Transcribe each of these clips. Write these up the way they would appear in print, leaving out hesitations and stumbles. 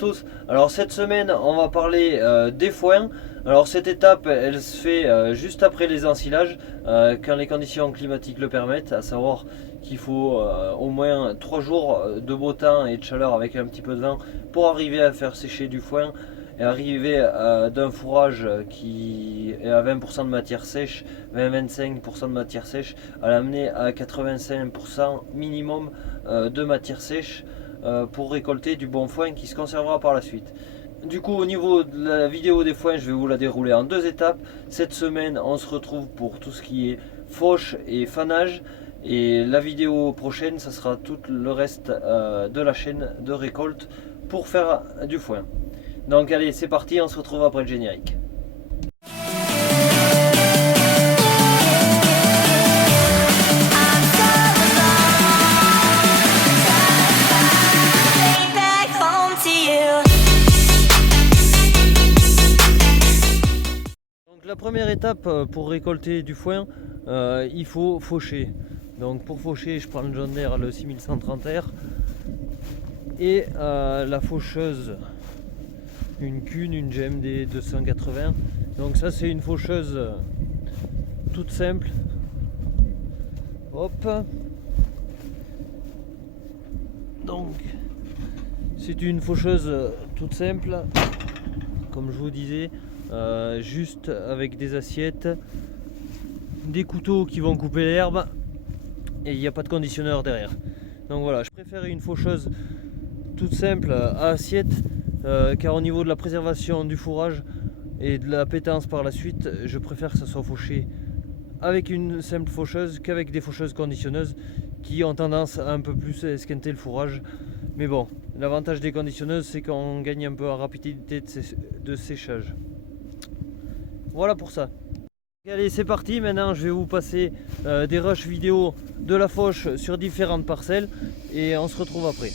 tous. Alors cette semaine on va parler des foins. Alors cette étape elle se fait juste après les ensilages quand les conditions climatiques le permettent, à savoir qu'il faut au moins 3 jours de beau temps et de chaleur avec un petit peu de vent pour arriver à faire sécher du foin et arriver d'un fourrage qui est à 20% de matière sèche, 20-25% de matière sèche, à l'amener à 85% minimum de matière sèche pour récolter du bon foin qui se conservera par la suite. Du coup, au niveau de la vidéo des foins, je vais vous la dérouler en 2 étapes. Cette semaine, on se retrouve pour tout ce qui est fauche et fanage. Et la vidéo prochaine, ça sera tout le reste de la chaîne de récolte pour faire du foin. Donc allez, c'est parti, on se retrouve après le générique. Donc la première étape pour récolter du foin, il faut faucher. Donc pour faucher, je prends le John Deere, le 6130R et la faucheuse, une Kuhn, une GMD 280. Donc ça c'est une faucheuse toute simple. Hop. Donc c'est une faucheuse toute simple, comme je vous disais, juste avec des assiettes, des couteaux qui vont couper l'herbe et il n'y a pas de conditionneur derrière. Donc voilà, je préfère une faucheuse toute simple à assiette car au niveau de la préservation du fourrage et de la pétence par la suite, je préfère que ça soit fauché avec une simple faucheuse qu'avec des faucheuses conditionneuses qui ont tendance à un peu plus esquinter le fourrage. Mais bon, l'avantage des conditionneuses, c'est qu'on gagne un peu en rapidité de séchage. Voilà pour ça. Allez, c'est parti. Maintenant, je vais vous passer des rushs vidéo de la fauche sur différentes parcelles et on se retrouve après.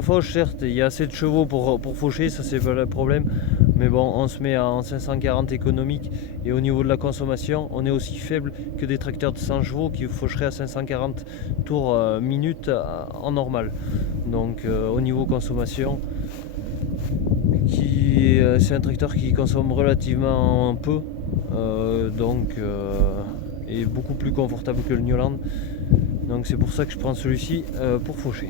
la fauche, certes, il y a assez de chevaux pour faucher, ça c'est pas le problème. Mais bon, on se met en 540 économique et au niveau de la consommation, on est aussi faible que des tracteurs de 100 chevaux qui faucheraient à 540 tours minute en normal. Donc au niveau consommation, c'est un tracteur qui consomme relativement peu, est beaucoup plus confortable que le Newland. Donc c'est pour ça que je prends celui-ci pour faucher.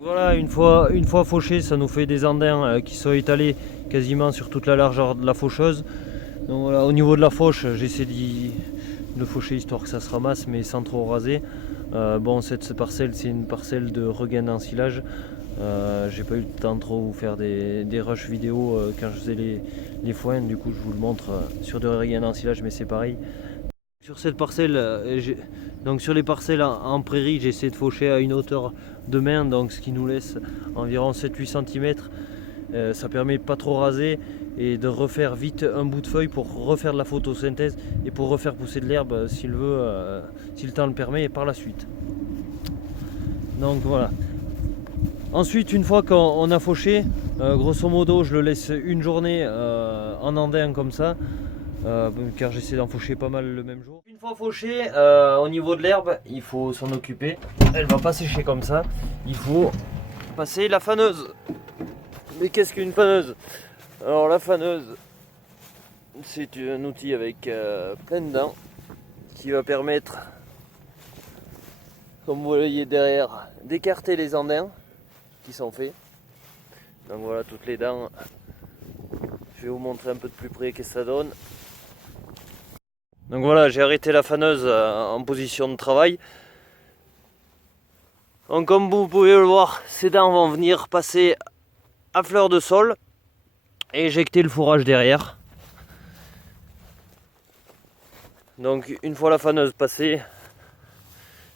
Voilà, une fois fauché, ça nous fait des andins qui sont étalés quasiment sur toute la largeur de la faucheuse. Donc voilà, au niveau de la fauche, j'essaie de faucher histoire que ça se ramasse, mais sans trop raser. Bon, cette parcelle, c'est une parcelle de regain d'ensilage. J'ai pas eu le temps de trop vous faire des rushs vidéo quand je faisais les foins, du coup je vous le montre sur de regain d'ensilage, mais c'est pareil. Sur cette parcelle, donc sur les parcelles en prairie, j'essaie de faucher à une hauteur de main, donc ce qui nous laisse environ 7-8 cm. Ça permet de pas trop raser et de refaire vite un bout de feuille pour refaire de la photosynthèse et pour refaire pousser de l'herbe si le temps le permet, et par la suite. Donc voilà. Ensuite, une fois qu'on a fauché, grosso modo, je le laisse une journée en andin comme ça. Car j'essaie d'en faucher pas mal le même jour. Une fois fauché, au niveau de l'herbe, il faut s'en occuper. Elle va pas sécher comme ça. Il faut passer la faneuse. Mais qu'est-ce qu'une faneuse? Alors la faneuse, c'est un outil avec plein de dents qui va permettre, comme vous voyez derrière, d'écarter les andins qui sont faits. Donc voilà toutes les dents. Je vais vous montrer un peu de plus près ce que ça donne. Donc voilà, j'ai arrêté la faneuse en position de travail. Donc comme vous pouvez le voir, ces dents vont venir passer à fleur de sol et éjecter le fourrage derrière. Donc une fois la faneuse passée,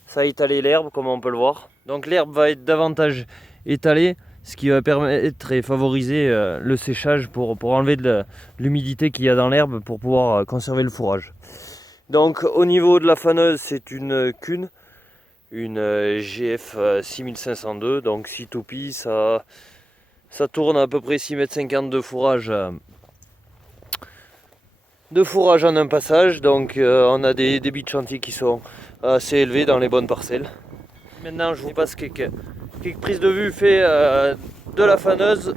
ça a étalé l'herbe comme on peut le voir. Donc l'herbe va être davantage étalée, ce qui va permettre et favoriser le séchage pour enlever de l'humidité qu'il y a dans l'herbe pour pouvoir conserver le fourrage. Donc au niveau de la faneuse, c'est une Kuhn, une GF 6502, donc 6 toupies, ça tourne à peu près 6,50 m de fourrage en un passage. Donc on a des débits de chantier qui sont assez élevés dans les bonnes parcelles. Maintenant je vous passe quelques prises de vue faites de la faneuse,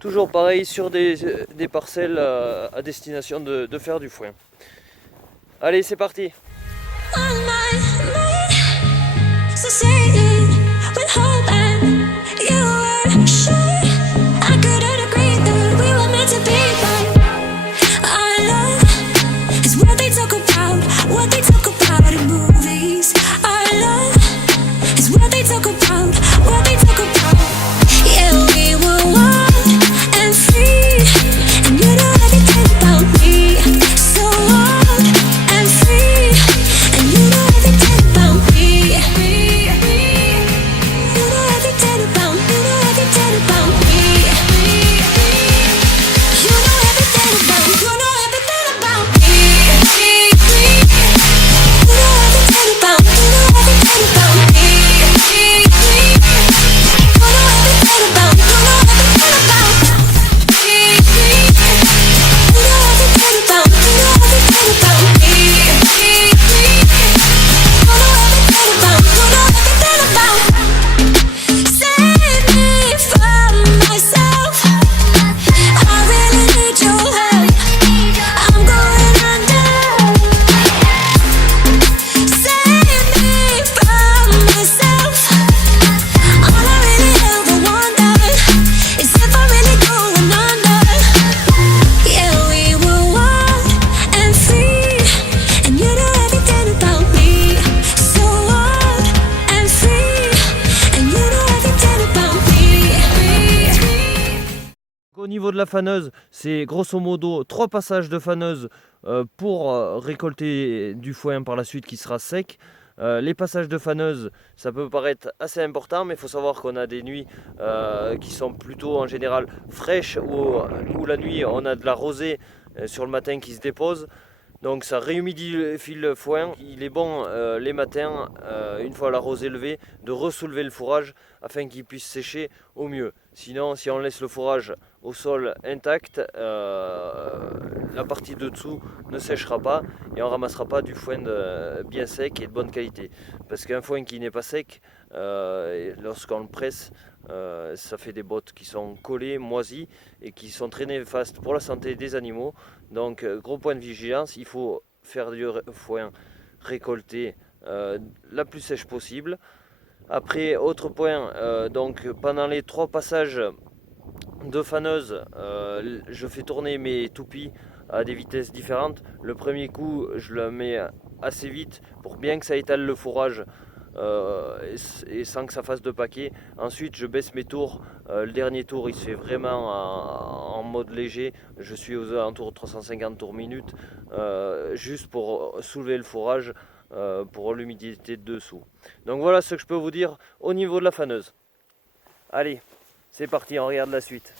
toujours pareil sur des parcelles à destination de faire du foin. Allez, c'est parti. Au niveau de la faneuse, c'est grosso modo 3 passages de faneuse pour récolter du foin par la suite qui sera sec. Les passages de faneuse, ça peut paraître assez important, mais il faut savoir qu'on a des nuits qui sont plutôt en général fraîches, où la nuit on a de la rosée sur le matin qui se dépose. Donc ça réhumidifie le foin. Il est bon les matins, une fois la rosée levée, de ressoulever le fourrage afin qu'il puisse sécher au mieux. Sinon, si on laisse le fourrage au sol intact, la partie de dessous ne séchera pas et on ramassera pas du foin bien sec et de bonne qualité. Parce qu'un foin qui n'est pas sec, lorsqu'on le presse, ça fait des bottes qui sont collées, moisies et qui sont très néfastes pour la santé des animaux. Donc gros point de vigilance, il faut faire du foin récolté la plus sèche possible. Après, autre point, donc pendant les 3 passages de faneuse, je fais tourner mes toupies à des vitesses différentes. Le premier coup, je le mets assez vite pour bien que ça étale le fourrage et sans que ça fasse de paquet. Ensuite, je baisse mes tours. Le dernier tour, il se fait vraiment en mode léger. Je suis aux alentours de 350 tours minute, juste pour soulever le fourrage, pour l'humidité de dessous. Donc voilà ce que je peux vous dire au niveau de la faneuse. Allez, c'est parti, on regarde la suite.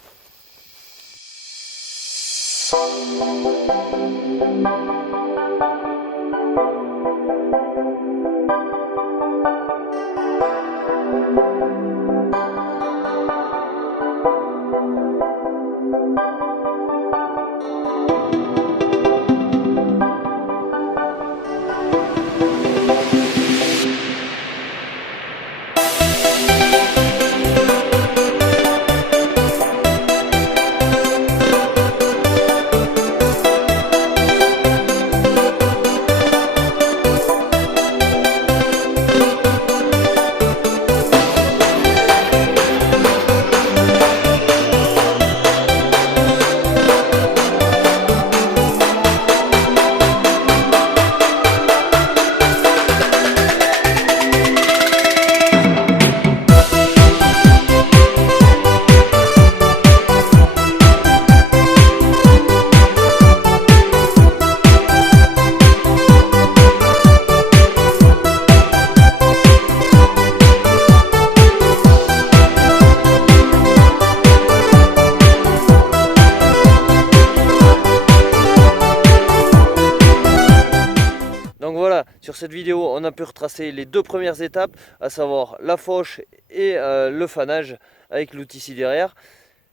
Sur cette vidéo, on a pu retracer les 2 premières étapes, à savoir la fauche et le fanage avec l'outil ci derrière.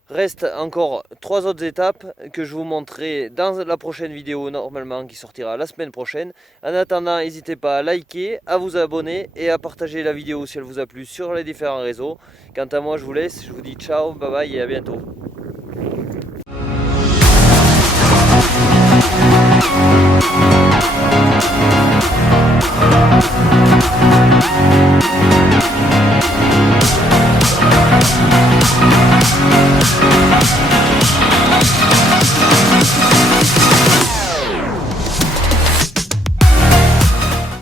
Reste encore 3 autres étapes que je vous montrerai dans la prochaine vidéo normalement qui sortira la semaine prochaine. En attendant, n'hésitez pas à liker, à vous abonner et à partager la vidéo si elle vous a plu sur les différents réseaux. Quant à moi, je vous laisse, je vous dis ciao, bye bye et à bientôt.